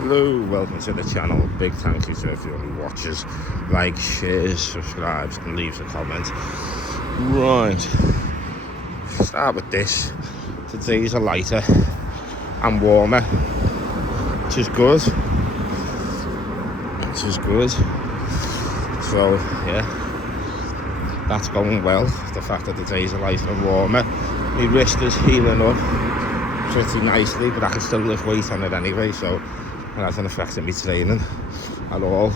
Hello, welcome to the channel. Big thank you to everyone who watches, likes, shares, subscribes and leaves a comment. Right, start with this. Today's a lighter and warmer, which is good. So yeah, that's going well. The fact that the days are lighter and warmer. My wrist is healing up pretty nicely, but I can still lift weight on it anyway, so it hasn't affected me training at all.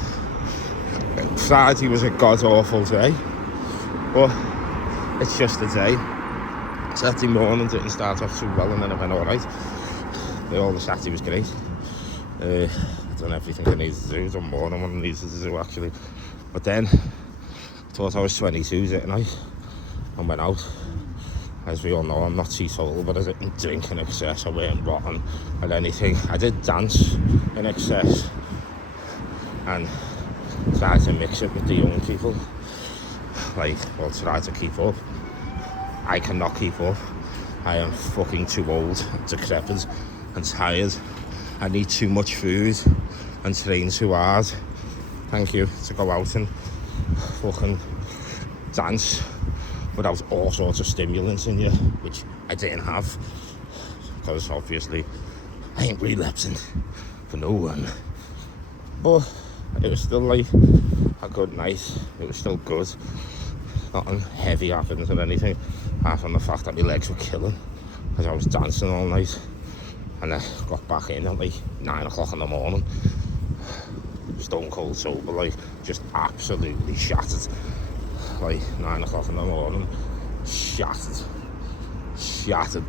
Friday was a god-awful day, but it's just a day. Saturday morning didn't start off too well, and then it went alright. All the Saturday was great. I've done everything I needed to do, done more than what I needed to do actually. But then, I thought I was 22 that night, and went out. As we all know, I'm not teetotal, but I didn't drink in excess, I weren't rotten or anything. I did dance in excess and tried to mix it with the young people. Try to keep up. I cannot keep up. I am fucking too old, decrepit and tired. I need too much food and train too hard. Thank you, to go out and fucking dance without all sorts of stimulants in you, which I didn't have, because obviously I ain't relapsing for no one. But it was still like a good night. It was still good. Nothing heavy happened or anything, apart from the fact that my legs were killing because I was dancing all night, and I got back in at like 9 o'clock in the morning, stone cold sober, like just absolutely shattered. Like 9 o'clock in the morning, shattered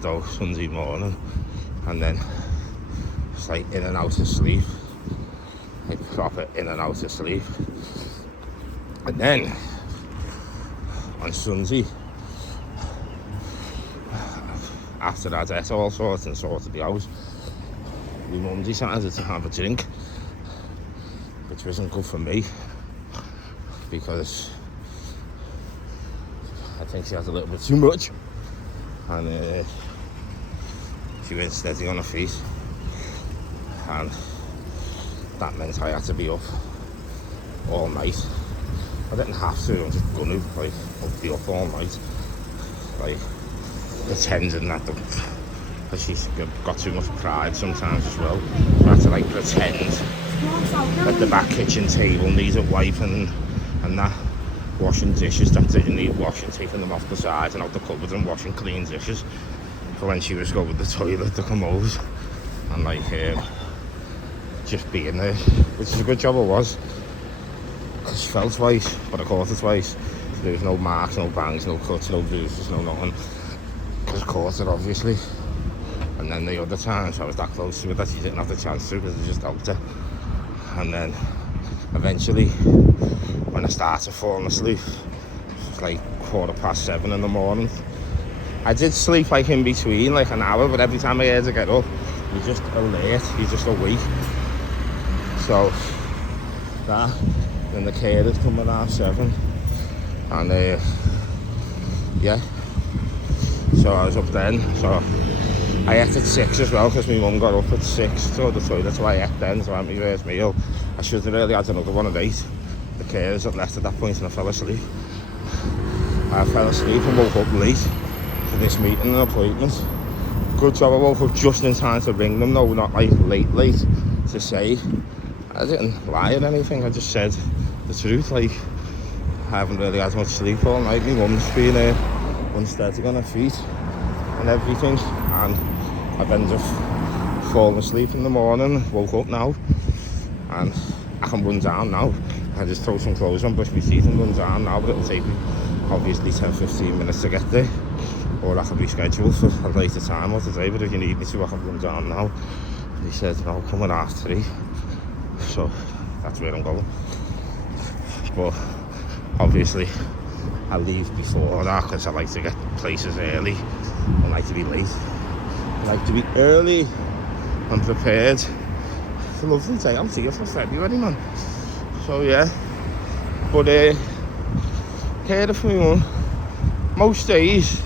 though, Sunday morning, and then it's like in and out of sleep, like proper in and out of sleep. And then on Sunday, after I'd ate all sorts and sorted the house, my mum decided to have a drink, which wasn't good for me, because I think she had a little bit too much, and she went steady on her feet, and that meant I had to be up all night. I didn't have to, I'm just gonna be up all night, like pretending that because she's got too much pride sometimes as well. So I had to like pretend that the back kitchen table needed wiping and that. Washing dishes that didn't need washing, taking them off the sides and out the cupboard and washing clean dishes for when she was going to the toilet, the commode, and just being there, which is a good job it was, because she fell twice, but I caught her twice. So there was no marks, no bangs, no cuts, no bruises, no nothing, because I caught her obviously. And then the other times I was that close to her that she didn't have the chance to, because I just helped her. And then eventually, when I started falling asleep, it was like 7:15 in the morning. I did sleep like in between, like an hour, but every time I had to get up, you're just alert, you're just awake. So then the carers come at 7:30, and yeah, so I was up then. So I ate at 6 as well, because my mum got up at 6 to the toilet, so I ate then, so I had my first meal. I should have really had another one at 8. The carers had left at that point and I fell asleep. I fell asleep and woke up late for this meeting and appointment. Good job I woke up just in time to ring them, though, not like late to say. I didn't lie or anything, I just said the truth, like I haven't really had much sleep all night. My mum's been unsteady on her feet and everything, and I've ended up falling asleep in the morning, woke up now, and I can run down now. I just throw some clothes on, brush my teeth and run down now, but it'll take me obviously 10-15 minutes to get there, or I can reschedule for a later time or today, but if you need me to, I can run down now. He said, no, come at 3:30, so that's where I'm going. But obviously I leave before that, because I like to get places early. I like to be late. I like to be early and prepared. It's a lovely day out here for February, man. So yeah, but care for me mum. Most days,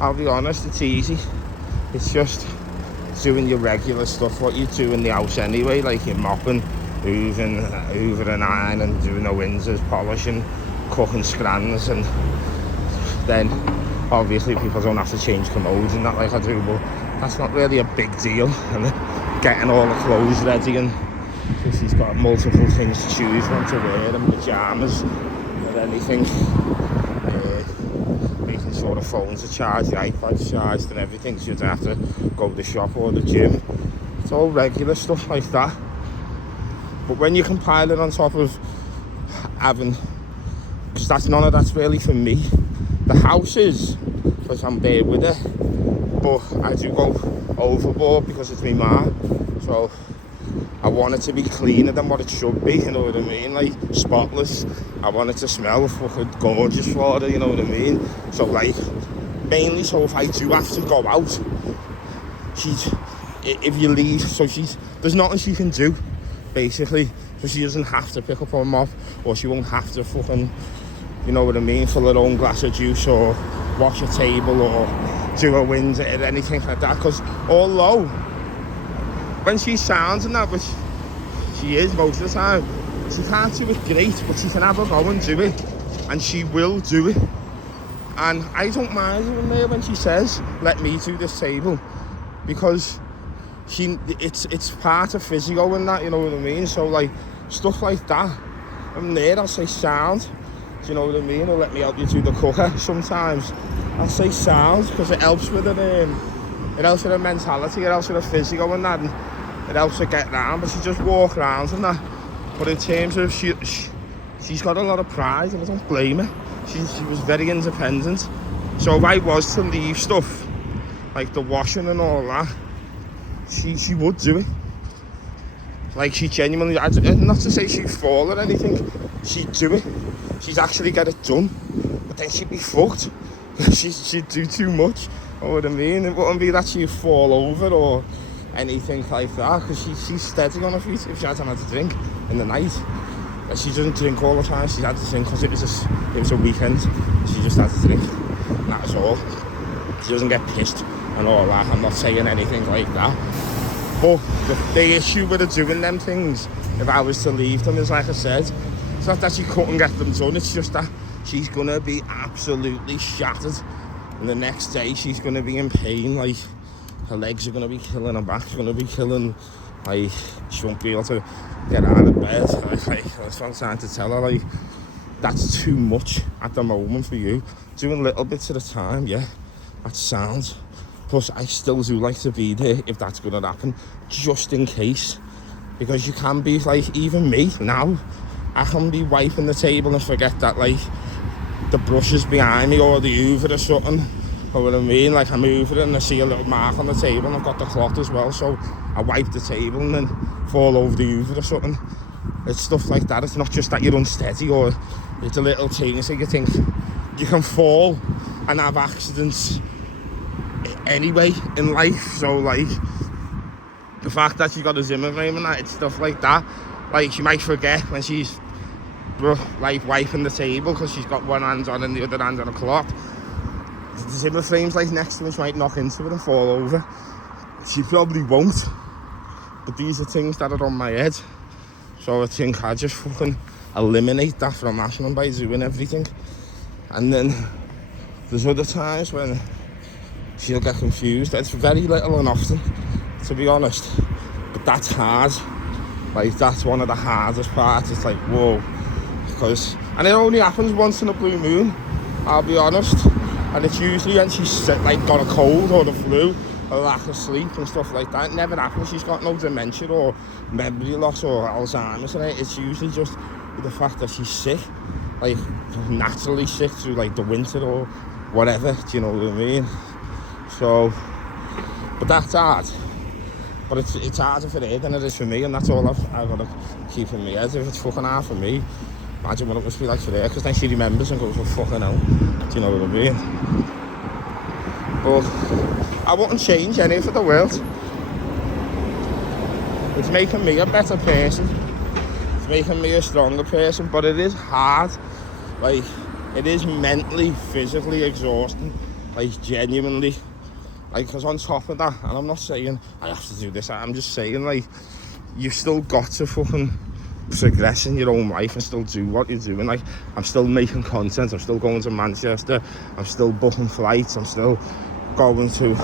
I'll be honest, it's easy. It's just doing your regular stuff, what you do in the house anyway, like you're mopping, hoovering and ironing, doing the windsors, polishing, cooking scrans, and then obviously people don't have to change commodes and that like I do, but that's not really a big deal. And then getting all the clothes ready, and because she's got multiple things to choose from to wear, and pyjamas or anything, making sure the phones are charged, the iPad's charged and everything, so you don't have to go to the shop or the gym. It's all regular stuff like that. But when you compile it on top of having, because none of that's really for me. The house is, because I'm there with it, but I do go overboard because it's my mom, so I want it to be cleaner than what it should be, you know what I mean, like spotless. I want it to smell fucking gorgeous for her, you know what I mean. So like, mainly so if I do have to go out, if you leave, so there's nothing she can do, basically, so she doesn't have to pick up her mop, or she won't have to fucking, you know what I mean, fill her own glass of juice, or wash a table, or do her window, or anything like that. Because although when she sounds and that, which she is most of the time, she can't do it great, but she can have a go and do it, and she will do it. And I don't mind even there when she says, let me do this table, because it's part of physio and that, you know what I mean. So like stuff like that, I'm there, I'll say sound, do you know what I mean, or let me help you do the cooker. Sometimes I'll say sound, because it helps with it helps with her mentality, it helps with her physio and that, and it helps her get round. But she just walk around and that. But in terms of she's got a lot of pride, and I don't blame her. She was very independent. So if I was to leave stuff like the washing and all that, she would do it. Like she genuinely, not to say she'd fall or anything, she'd do it. She'd actually get it done, but then she'd be fucked. She'd do too much, you know what I mean? It wouldn't be that she'd fall over or anything like that, because she's steady on her feet if she hasn't had to drink in the night. She doesn't drink all the time, she had to drink because it was a weekend. She just had to drink, and that's all. She doesn't get pissed and all that. I'm not saying anything like that. But the issue with her doing them things, if I was to leave them, is like I said, it's not that she couldn't get them done, it's just that she's going to be absolutely shattered. And the next day she's going to be in pain, like her legs are going to be killing, her back's going to be killing, like she won't be able to get out of bed. Like, that's what I'm trying to tell her, like, that's too much at the moment for you. Doing little bits at a time, yeah, that sounds. Plus, I still do like to be there if that's going to happen, just in case. Because you can be, like, even me now, I can be wiping the table and forget that, like, the brush is behind me or the hoover or something. Know what I mean? Like, I'm hoovering and I see a little mark on the table, and I've got the cloth as well, so I wipe the table and then fall over the hoover or something. It's stuff like that. It's not just that you're unsteady or it's a little thing, so you think you can fall and have accidents anyway in life. So like the fact that she's got a Zimmer frame and that, it's stuff like that. Like she might forget when she's like wiping the table because she's got one hand on and the other hand on a cloth. The Zimmer frame's like next to her, she might knock into it and fall over. She probably won't, but these are things that are on my head. So I think I just fucking eliminate that from happening by doing everything. And then there's other times when she'll get confused. It's very little and often, to be honest, but that's hard. Like, that's one of the hardest parts. It's like, whoa, and it only happens once in a blue moon, I'll be honest. And it's usually when she's like got a cold or the flu, a lack of sleep and stuff like that. It never happens. She's got no dementia or memory loss or Alzheimer's, and it's usually just the fact that she's sick, like naturally sick through like the winter or whatever. Do you know what I mean? So, but that's hard. But it's harder for her than it is for me, and that's all I've got to keep in my head. If it's fucking hard for me, imagine what it must be like for her, because then she remembers and goes, well, fucking hell. Do you know what I mean? But I wouldn't change any for the world. It's making me a better person. It's making me a stronger person, but it is hard. Like, it is mentally, physically exhausting. Like, genuinely. like, because on top of that, and I'm not saying I have to do this, I'm just saying, like, you've still got to fucking progress in your own life and still do what you're doing. Like, I'm still making content, I'm still going to Manchester, I'm still booking flights, I'm still going to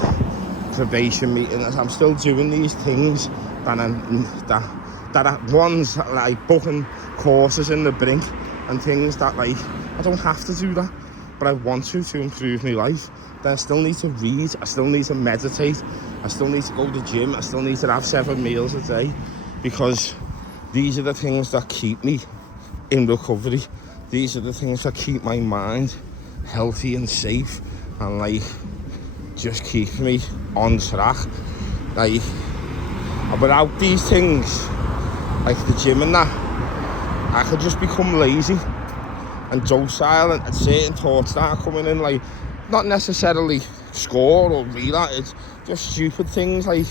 probation meetings, I'm still doing these things that ones like booking courses in the Brink and things that, like, I don't have to do that, but I want to improve my life. Then I still need to read, I still need to meditate, I still need to go to the gym, I still need to have 7 meals a day, because these are the things that keep me in recovery. These are the things that keep my mind healthy and safe, and like just keep me on track. Like, without these things, like the gym and that, I could just become lazy and docile, and certain thoughts start coming in, like, not necessarily score or relapse, it's just stupid things like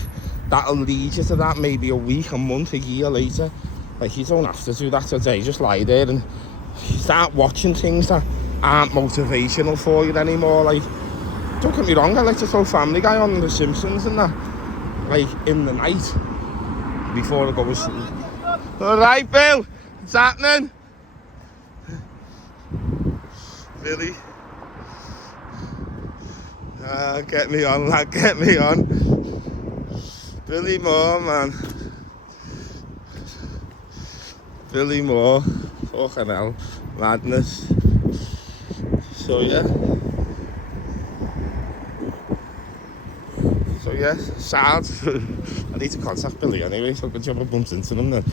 that'll lead you to that maybe a week, a month, a year later. Like, you don't have to do that today, just lie there and start watching things that aren't motivational for you anymore. Like, don't get me wrong, I like to throw Family Guy on, The Simpsons and that, like, in the night before I go to sleep. Alright, Bill, what's happening? Billy. Get me on, lad, get me on. Billy Moore, man. Billy Moore. Fucking hell. Madness. So, yeah. Sad. I need to contact Billy anyway, so good job I bumped into him then.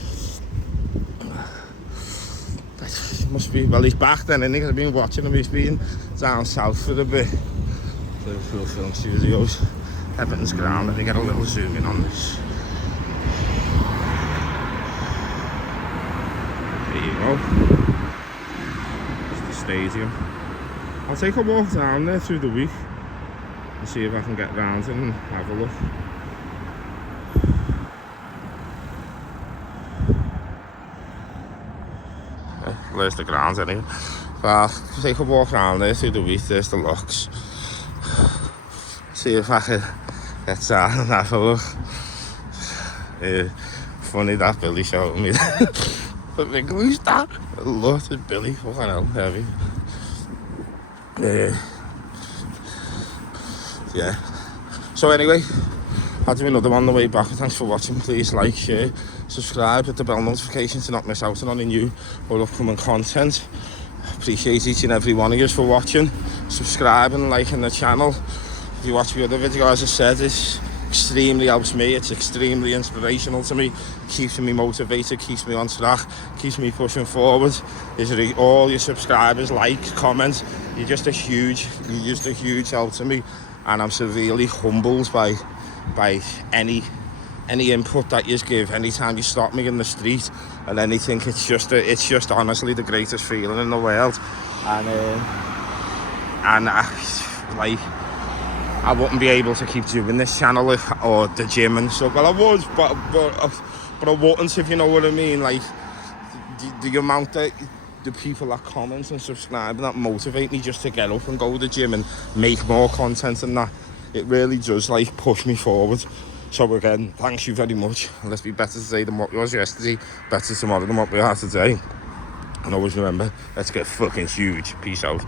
Must be, well, he's back then, isn't he? I've been watching him, he's been down south for a bit. Liverpool Film Studios, Everton's ground. Let me get a little zoom in on this. There you go. It's the stadium. I'll take a walk down there through the week and see if I can get round and have a look. There's the grounds anyway. Well, I'll take a walk around there through the week. There's the locks. See if I can get down and have a look. Funny that Billy showed me. But who's that? Look at Billy, fucking hell, heavy. Yeah. So anyway, I'll do another one on the way back. Thanks for watching. Please like, share, subscribe, hit the bell notification to not miss out on any new or upcoming content. Appreciate each and every one of you for watching, subscribing, liking the channel. If you watch my other video, as I said, it's extremely helps me, it's extremely inspirational to me, keeps me motivated, keeps me on track, keeps me pushing forward. Is all your subscribers, likes, comments, you're just a huge help to me, and I'm severely humbled by any input that you give. Anytime you stop me in the street and anything, it's just honestly the greatest feeling in the world. And I wouldn't be able to keep doing this channel or the gym and stuff. Well, I would, but I wouldn't, if you know what I mean. Like, the amount that the people that comment and subscribe and that motivate me just to get up and go to the gym and make more content and that, it really does, like, push me forward. So again, thank you very much. Let's be better today than what we was yesterday, better tomorrow than what we are today. And always remember, let's get fucking huge. Peace out.